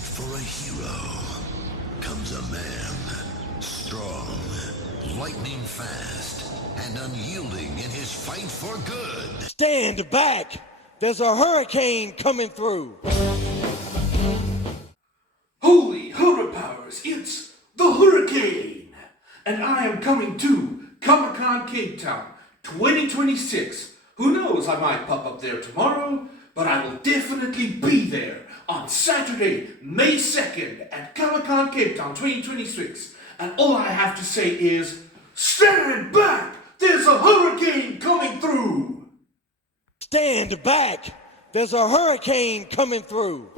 for a hero comes a man, strong, lightning fast, and unyielding in his fight for good. Stand back! There's a hurricane coming through! Holy hurrah powers, it's the Hurricane! And I am coming to Comic-Con Cape Town 2026. Who knows, I might pop up there tomorrow, but I will definitely be there on Saturday, May 2nd at Comic-Con Cape Town 2026. And all I have to say is, stand back! There's a hurricane coming through! Stand back! There's a hurricane coming through!